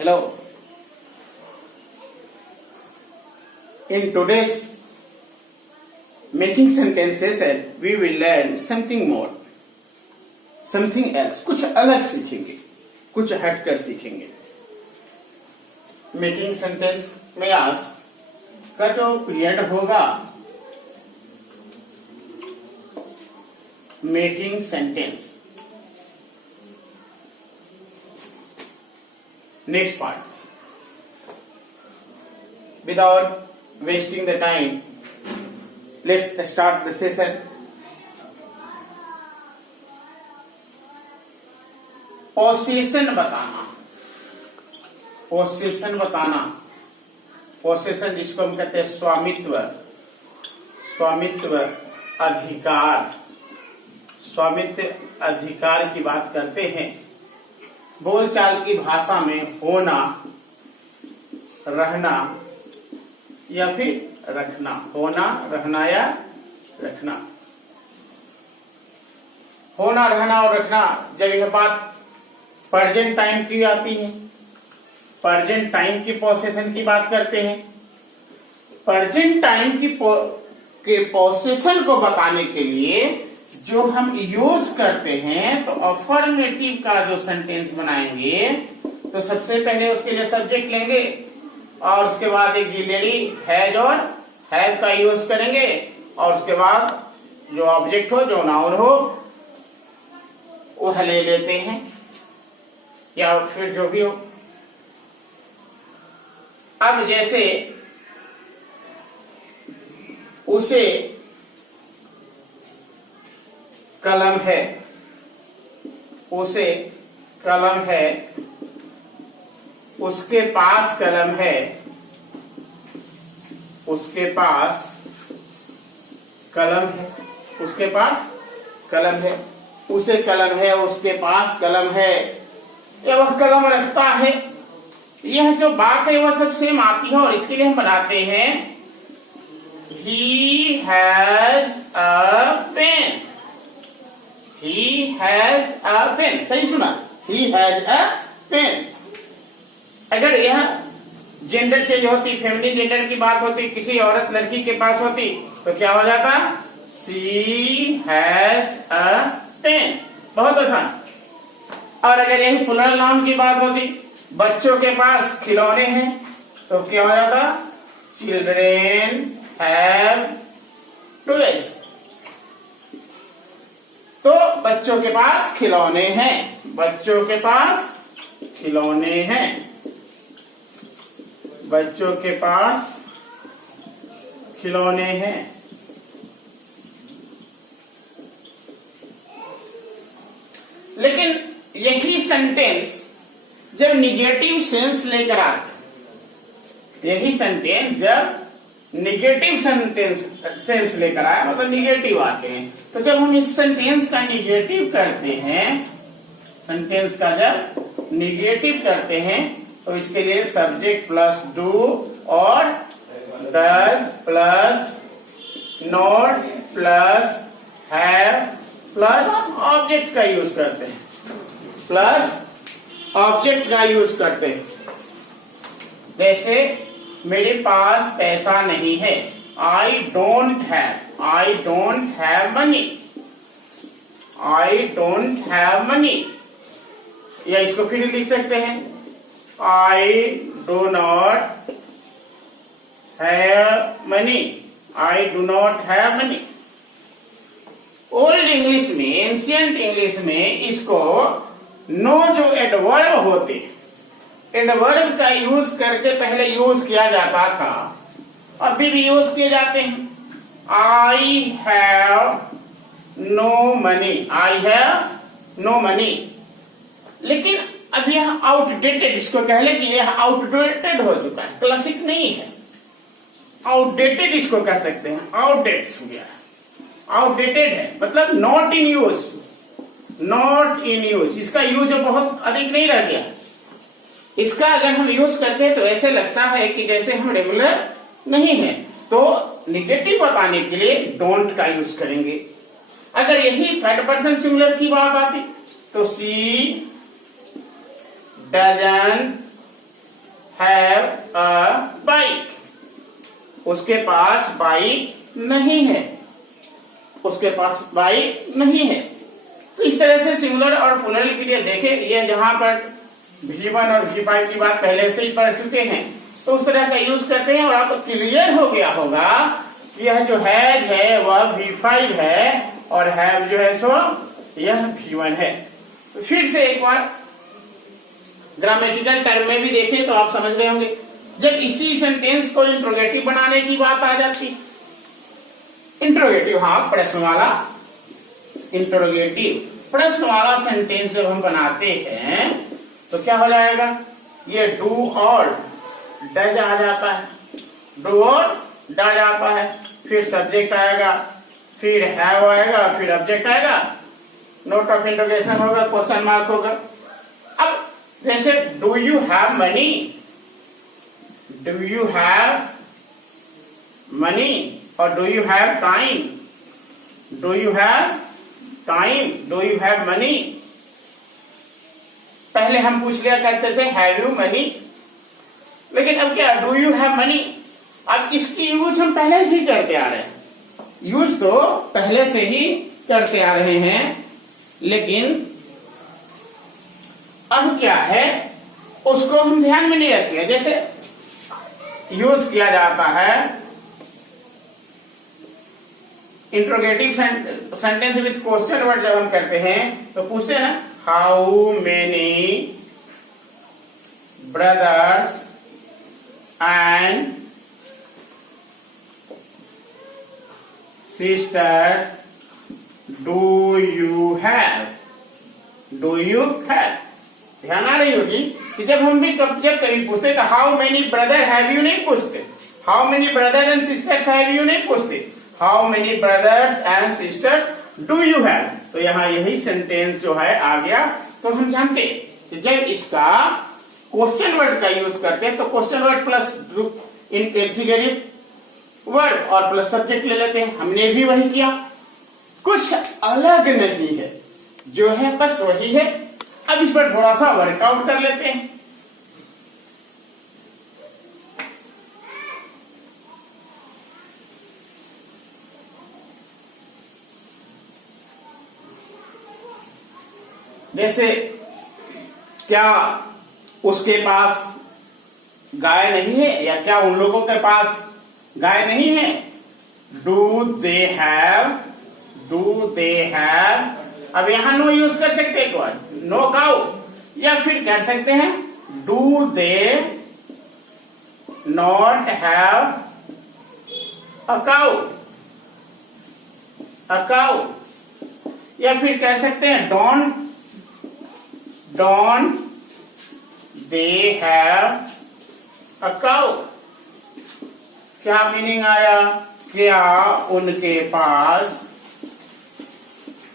Hello. In today's making sentences, we will learn something more, something else. कुछ अलग सीखेंगे, कुछ हटकर सीखेंगे. मेकिंग सेंटेंस में आज का जो पीरियड होगा, making sentence. Next part. Without wasting the time, let's start the session. Possession बताना. पोसेशन बताना. पोसेशन जिसको हम कहते हैं स्वामित्व, स्वामित्व अधिकार. स्वामित्व अधिकार की बात करते हैं. बोलचाल की भाषा में होना, रहना या फिर रखना. होना, रहना या रखना. होना, रहना और रखना. जब यह बात प्रेजेंट टाइम की आती है, प्रेजेंट टाइम की पोसेशन की बात करते हैं. प्रेजेंट टाइम के पोसेशन को बताने के लिए जो हम यूज करते हैं, तो अफर्मेटिव का जो सेंटेंस बनाएंगे तो सबसे पहले उसके लिए सब्जेक्ट लेंगे और उसके बाद एक लेडी हैज और हैव का यूज करेंगे और उसके बाद जो ऑब्जेक्ट हो, जो नाउन हो, वह ले लेते हैं या फिर जो भी हो. अब जैसे उसे कलम है, उसे कलम है, उसके पास कलम है, उसके पास कलम है, उसके पास कलम है, उसे कलम है, उसके पास कलम है, या वह कलम रखता है. यह जो बात है वह सब सेम आती है और इसके लिए हम बनाते हैं he has a pen. He has a pen. सही सुना. He has a pen. अगर यह जेंडर चेंज होती, फेमिनिन जेंडर की बात होती, किसी औरत लड़की के पास होती, तो क्या हो जाता? She has a pen. बहुत आसान. और अगर यही प्लुरल नाउन की बात होती, बच्चों के पास खिलौने हैं, तो क्या हो जाता? Children have toys. तो बच्चों के पास खिलौने हैं, बच्चों के पास खिलौने हैं, बच्चों के पास खिलौने हैं. लेकिन यही सेंटेंस जब निगेटिव सेंस लेकर आते, यही सेंटेंस जब निगेटिव सेंस लेकर आए, मतलब निगेटिव आते हैं, तो जब हम इस सेंटेंस का निगेटिव करते हैं, सेंटेंस का जब निगेटिव करते हैं, तो इसके लिए सब्जेक्ट प्लस डू और does plus not plus have plus object का यूज करते हैं, प्लस ऑब्जेक्ट का यूज करते हैं. जैसे मेरे पास पैसा नहीं है, I don't have. I don't have money. I don't have money. या इसको फिर लिख सकते हैं I do not have money. I do not have money. Old English में, एंशियंट इंग्लिश में इसको नो जो एडवर्ब होते, एडवर्ब का यूज करके पहले यूज किया जाता था, अभी भी यूज किए जाते हैं. I have no money. I have no money. लेकिन अब यह आउटडेटेड, इसको कह ले कि यह आउटडेटेड हो चुका है, क्लासिक नहीं है. आउटडेटेड इसको कह सकते हैं, आउटडेट हो गया, आउटडेटेड है, मतलब not in use, not in use. इसका यूज बहुत अधिक नहीं रह गया. इसका अगर हम यूज करते हैं तो ऐसे लगता है कि जैसे हम रेगुलर नहीं है. तो निगेटिव बताने के लिए डोंट का यूज करेंगे. अगर यही थर्ड पर्सन सिंगुलर की बात आती तो सी डजंट हैव अ बाइक, उसके पास बाइक नहीं है, उसके पास बाइक नहीं है। तो इस तरह से सिंगुलर और प्लूरल के लिए देखें, ये जहां पर V1 और V5 की बात पहले से ही पढ़ चुके हैं, तो उस तरह का यूज करते हैं और आपको क्लियर हो गया होगा कि यह जो है वह V5 है और हैव जो है सो यह V1 है। तो फिर से एक बार ग्रामेटिकल टर्म में भी देखें तो आप समझ रहे होंगे। जब इसी सेंटेंस को इंट्रोगेटिव बनाने की बात आ जाती, इंट्रोगेटिव, हाँ प्रश्न वाला, इंट्रोगेटिव प्रश्न वाला सेंटेंस जब हम बनाते हैं तो क्या हो जाएगा, ये डू और डज आ जाता है, डू और डज आता है, फिर सब्जेक्ट आएगा, फिर हैव आएगा, फिर ऑब्जेक्ट आएगा, नोट ऑफ इंट्रोगेशन होगा, क्वेश्चन मार्क होगा। अब जैसे do you have money, do you have money, और do you have time, do you have time, do you have money. पहले हम पूछ लिया करते थे हैव यू मनी, लेकिन अब क्या, डू यू हैव मनी, अब इसकी यूज हम पहले से ही करते आ रहे हैं, यूज तो पहले से ही करते आ रहे हैं, लेकिन अब क्या है उसको हम ध्यान में नहीं रखते। जैसे यूज किया जाता है interrogative sentence with question word, जब हम करते हैं तो पूछते हैं ना, how many brothers and sisters do you have, do you have. ध्यान आ रही होगी कि जब हम भी जब कभी पूछते तो how many brother have you नहीं पूछते, how many brother and sisters have you नहीं पूछते, how many brothers and sisters do you have. तो यहाँ यही सेंटेंस जो है आ गया। तो हम जानते कि जब इसका क्वेश्चन वर्ड का यूज करते हैं तो question word plus interrogative word और प्लस सब्जेक्ट ले लेते हैं। हमने भी वही किया, कुछ अलग नहीं है, जो है बस वही है। अब इस पर थोड़ा सा वर्कआउट कर लेते हैं। जैसे क्या उसके पास गाय नहीं है, या क्या उन लोगों के पास गाय नहीं है, do they have, do they have. अब यहां नो यूज कर सकते हैं, वर्ड नो काउ, या फिर कर सकते हैं do they not have a cow, a cow, या फिर कह सकते हैं don't they have a cow. क्या मीनिंग आया, क्या उनके पास,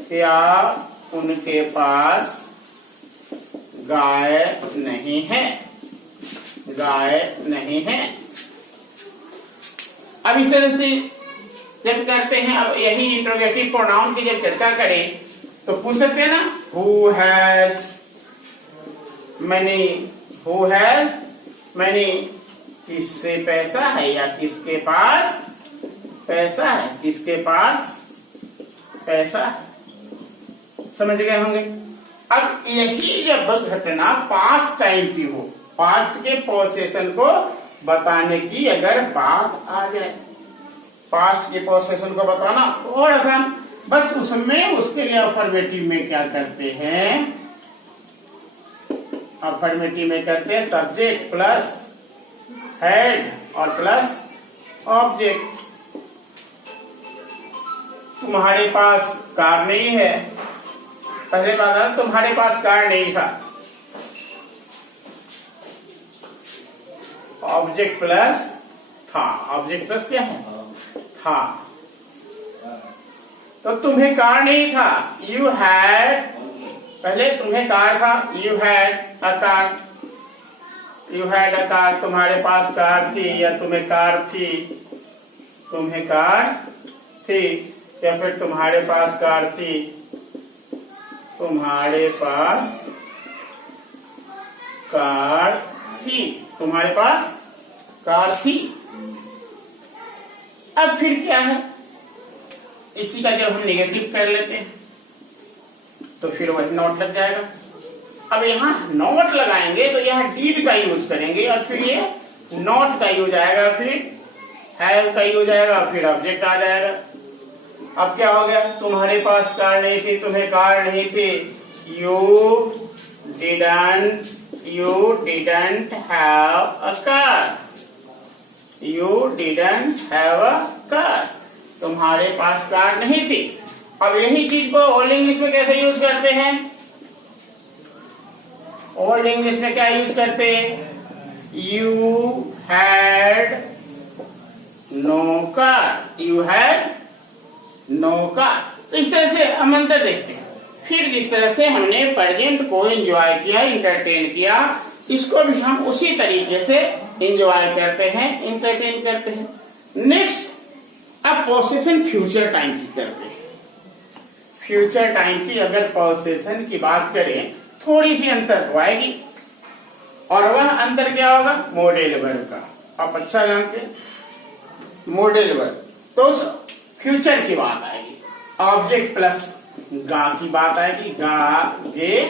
क्या उनके पास गाय नहीं है, गाय नहीं है। अब इस तरह से जब करते हैं, अब यही इंट्रोगेटिव प्रोनाउन की जब चर्चा करें तो पूछ सकते हैं ना, who has money, who has money, किससे पैसा है या किसके पास पैसा है, किसके पास पैसा है। समझ गए होंगे। अब यही जब घटना पास्ट टाइम की हो, पास्ट के पोसेशन को बताने की अगर बात आ जाए, पास्ट के पोसेशन को बताना और आसान, बस उसमें उसके लिए अफर्मेटिव में क्या करते हैं, अफर्मेटिव में करते हैं सब्जेक्ट प्लस हेड और प्लस ऑब्जेक्ट। तुम्हारे पास कार नहीं है, पहले बात है तुम्हारे पास कार नहीं था, ऑब्जेक्ट प्लस था, ऑब्जेक्ट प्लस क्या है, था। तो तुम्हें कार नहीं था, यू हैड, पहले तुम्हें कार था, you had a car, you had a car, तुम्हारे पास कार थी या तुम्हें कार थी, तुम्हें कार थी, या फिर तुम्हारे पास कार थी, तुम्हारे पास कार थी, तुम्हारे पास कार थी। अब फिर क्या है, इसी का जब हम निगेटिव कर लेते हैं तो फिर वही नॉट लग जाएगा। अब यहाँ नॉट लगाएंगे तो यहाँ डीड का यूज करेंगे और फिर ये नॉट का यूज आएगा, फिर हैव का यूज आएगा, फिर ऑब्जेक्ट आ जाएगा। अब क्या हो गया, तुम्हारे पास कार नहीं थी, तुम्हें कार नहीं थी, you didn't have a car, you didn't have a car, तुम्हारे पास कार नहीं थी। अब यही चीज को ओल्ड इंग्लिश में कैसे यूज करते हैं, ओल्ड इंग्लिश में क्या यूज करते हैं, you had no car, you had no car. तो इस तरह से हम अंतर देखते हैं। फिर जिस तरह से हमने प्रेजेंट को एंजॉय किया, इंटरटेन किया, इसको भी हम उसी तरीके से एंजॉय करते हैं, इंटरटेन करते हैं। नेक्स्ट, अब पोसेशन फ्यूचर टाइम की करते हैं। फ्यूचर टाइम की अगर पोसेशन की बात करें, थोड़ी सी अंतर तो आएगी, और वह अंतर क्या होगा, मॉडल वर्ब का। आप अच्छा जानते हैं मॉडल वर्ब, तो फ्यूचर की बात आएगी, ऑब्जेक्ट प्लस गा की बात आएगी, गा गे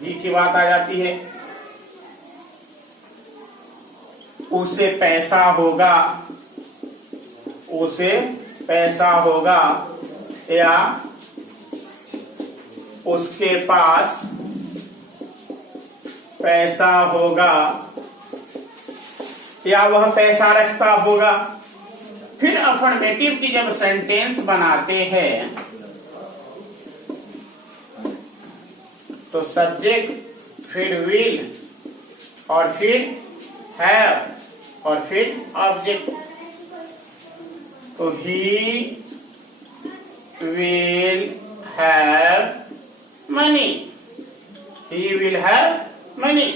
गी की बात आ जाती है। उसे पैसा होगा, उसे पैसा होगा, या उसके पास पैसा होगा, या वह पैसा रखता होगा। फिर अफर्मेटिव की जब सेंटेंस बनाते हैं तो सब्जेक्ट, फिर विल, और फिर हैव, और फिर ऑब्जेक्ट। तो he will have money, he will have money.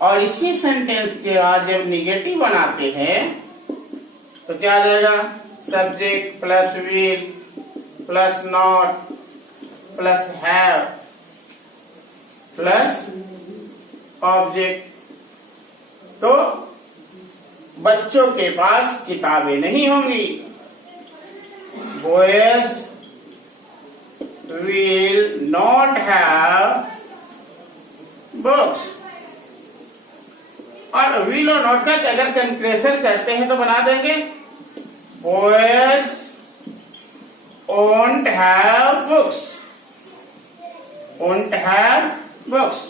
और इसी सेंटेंस के बाद जब निगेटिव बनाते हैं तो क्या आ जाएगा, subject plus will plus not plus have plus object. तो बच्चों के पास किताबें नहीं होंगी, boys will not have books. और विल और नॉट का अगर कंक्रेशन करते हैं तो बना देंगे, boys won't have books, won't have books.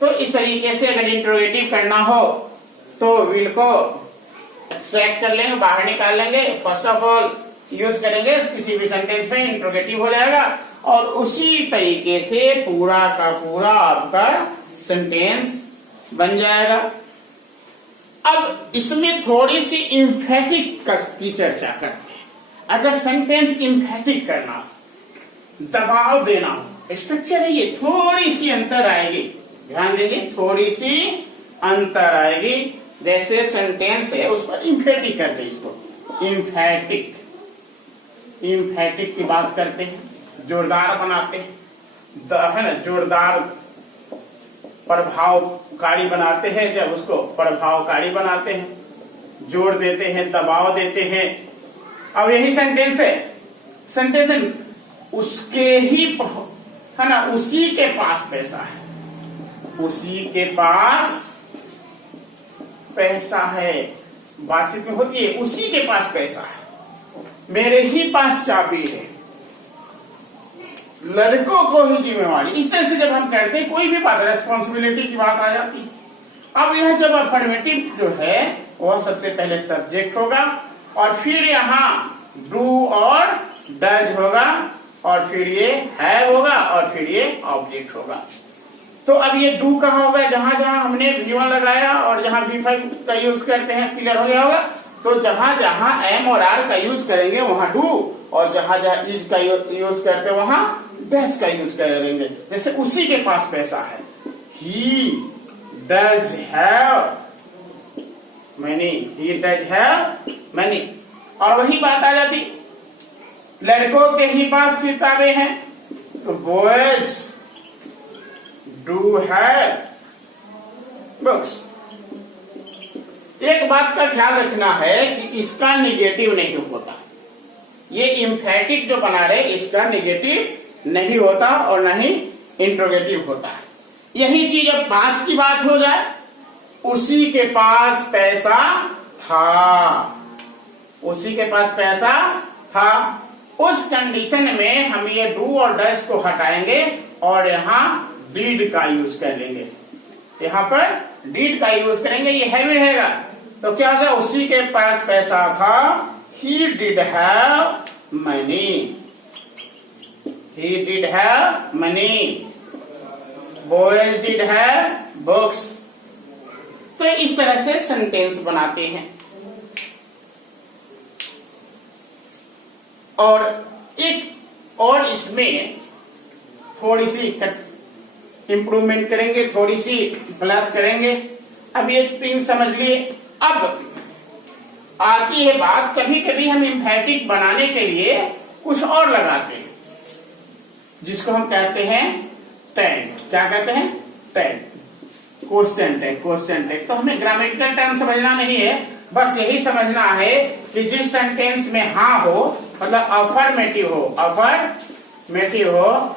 तो इस तरीके से अगर इंट्रोगेटिव करना हो तो विल को एक्सट्रैक्ट कर लेंगे, बाहर निकाल लेंगे, फर्स्ट ऑफ ऑल यूज करेंगे, किसी भी सेंटेंस में इंट्रोगेटिव हो जाएगा, और उसी तरीके से पूरा का पूरा आपका सेंटेंस बन जाएगा। अब इसमें थोड़ी सी इम्फेटिक की चर्चा करते हैं। अगर सेंटेंस इम्फेटिक करना, दबाव देना, स्ट्रक्चर है ये, थोड़ी सी अंतर आएगी, ध्यान देंगे, थोड़ी सी अंतर आएगी। जैसे सेंटेंस है उस पर इम्फेटिक करते हैं, इसको इम्फेटिक, इम्फेटिक की बात करते हैं, जोरदार बनाते हैं, है ना, जोरदार प्रभावकारी बनाते हैं। जब उसको प्रभावकारी बनाते हैं, जोर देते हैं, दबाव देते हैं। अब यही सेंटेंस है, सेंटेंस उसके ही, है ना, उसी के पास पैसा है, उसी के पास पैसा है, बातचीत में होती है, उसी के पास पैसा है, मेरे ही पास चाबी है, लड़कों को ही जिम्मेवारी। इस तरह से जब हम करते हैं कोई भी बात, रेस्पॉन्सिबिलिटी की बात आ जाती है। अब यह जब अफर्मेटिव जो है वह सबसे पहले सब्जेक्ट होगा, और फिर यहाँ डू और डज होगा, और फिर ये हैव होगा, और फिर ये ऑब्जेक्ट होगा। तो अब ये डू कहाँ होगा, जहां जहां हमने V1 लगाया और जहां V5 का यूज करते हैं, क्लियर हो गया होगा। तो जहां जहां एम और आर का यूज करेंगे वहां डू, और जहां जहां इज का यूज करते वहां डज का यूज करेंगे। जैसे उसी के पास पैसा है, he does have money, he does have money. और वही बात आ जाती, लड़कों के ही पास किताबें हैं, तो बॉयज डू हैव बुक्स। एक बात का ख्याल रखना है कि इसका निगेटिव नहीं होता, ये इम्फेटिक जो बना रहे इसका निगेटिव नहीं होता और न ही इंट्रोगेटिव होता है। यही चीज अब पास्ट की बात हो जाए, उसी के पास पैसा था, उसी के पास पैसा था, उस कंडीशन में हम ये डू और डज को हटाएंगे और यहाँ डिड का यूज कर लेंगे। यहाँ पर डिड का यूज करेंगे, ये हैवी रहेगा। तो क्या होगा, उसी के पास पैसा था, he did have money, he did have money, boys did have books. तो इस तरह से सेंटेंस बनाते हैं। और एक और इसमें थोड़ी सी इंप्रूवमेंट करेंगे, थोड़ी सी प्लस करेंगे। अब ये 3 समझ लिए। अब आती है बात, कभी कभी हम इम्फेटिक बनाने के लिए कुछ और लगाते हैं, जिसको हम कहते हैं टैग। क्या कहते हैं? Tag, question tag. Question tag तो हमें ग्रामेटिकल टर्म समझना नहीं है, बस यही समझना है कि जिस सेंटेंस में हाँ हो, मतलब अफर्मेटिव हो, अफर्मेटिव हो,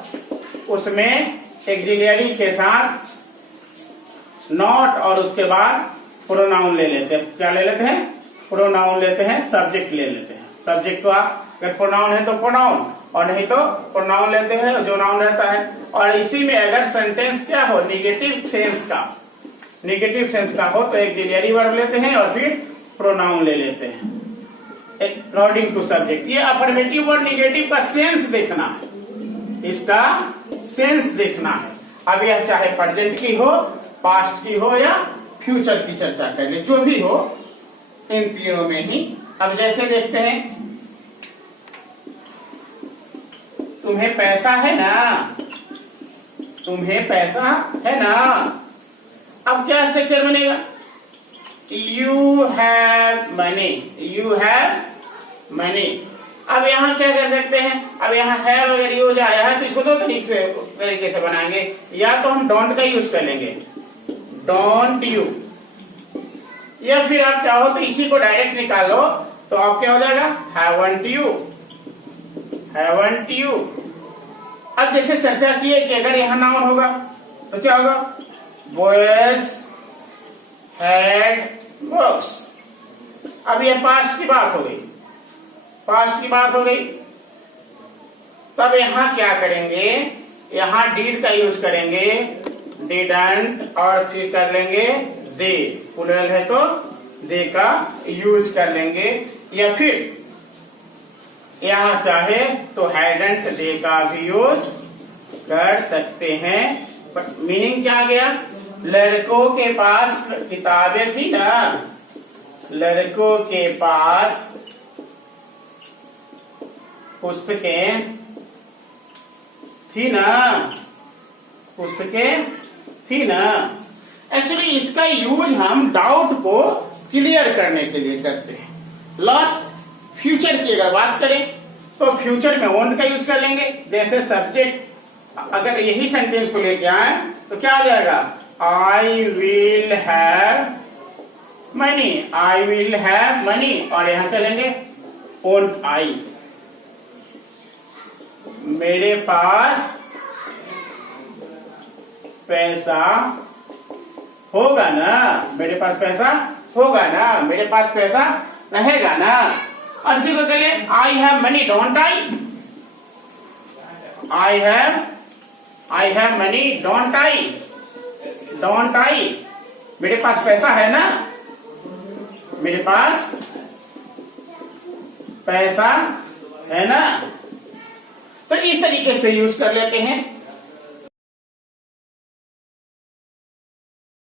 उसमें एक्सिलरी के साथ नॉट और उसके बाद प्रोनाउन ले लेते हैं। क्या ले लेते हैं? प्रोनाउन लेते हैं, सब्जेक्ट ले लेते हैं। सब्जेक्ट को आप अगर प्रोनाउन है तो प्रोनाउन, और नहीं तो प्रोनाउन लेते हैं जो नाउन रहता है। और इसी में अगर सेंटेंस क्या हो, निगेटिव सेंस का, निगेटिव सेंस का हो तो एक्सिलरी वर्ब लेते हैं और फिर प्रोनाउन ले लेते हैं अकॉर्डिंग टू सब्जेक्ट। ये अफर्मेटिव और निगेटिव का सेंस देखना है, इसका सेंस देखना है। अब यह चाहे प्रेजेंट की हो, पास्ट की हो या फ्यूचर की चर्चा कर ले, जो भी हो, इन तीनों में ही। अब जैसे देखते हैं, तुम्हें पैसा है ना, तुम्हें पैसा है ना। अब क्या स्ट्रक्चर बनेगा? You have money, you have money. अब यहाँ क्या कर सकते हैं? अब यहाँ है अगर यूज आया है तो इसको 2 तरीके से बनाएंगे। या तो हम डोंट का यूज कर लेंगे, डोंट यू, या फिर आप चाहो तो इसी को डायरेक्ट निकालो तो आप क्या हो जाएगा, हैवंट यू, हैवंट यू। अब जैसे चर्चा की है कि अगर यहाँ नाउन होगा तो क्या होगा, बॉयज हैड बुक्स। अब ये पास्ट की बात हो गई, पास्ट की बात हो गई। तब यहां क्या करेंगे, यहां डीड का यूज करेंगे, डिडंट, और फिर कर लेंगे दे, प्लूरल है तो दे का यूज कर लेंगे। या फिर यहां चाहे तो हैडंट दे का भी यूज कर सकते हैं। बट मीनिंग क्या आ गया, लड़कों के पास किताबें थी ना, लड़कों के पास पुस्तकें थी ना, पुस्तकें थी ना। एक्चुअली इसका यूज हम डाउट को क्लियर करने के लिए करते हैं। लास्ट फ्यूचर की अगर बात करें तो फ्यूचर में वोंट का यूज कर लेंगे। जैसे सब्जेक्ट अगर यही सेंटेंस को लेके आए तो क्या आ जाएगा, I will have money, I will have money, और यहां क्या लेंगे, वोंट आई, मेरे पास पैसा होगा ना, मेरे पास पैसा होगा ना, मेरे पास पैसा रहेगा ना। और इसी को कह I have money don't I, I have money don't I, don't I, मेरे पास पैसा है ना, मेरे पास पैसा है ना। तो इस तरीके से यूज कर लेते हैं।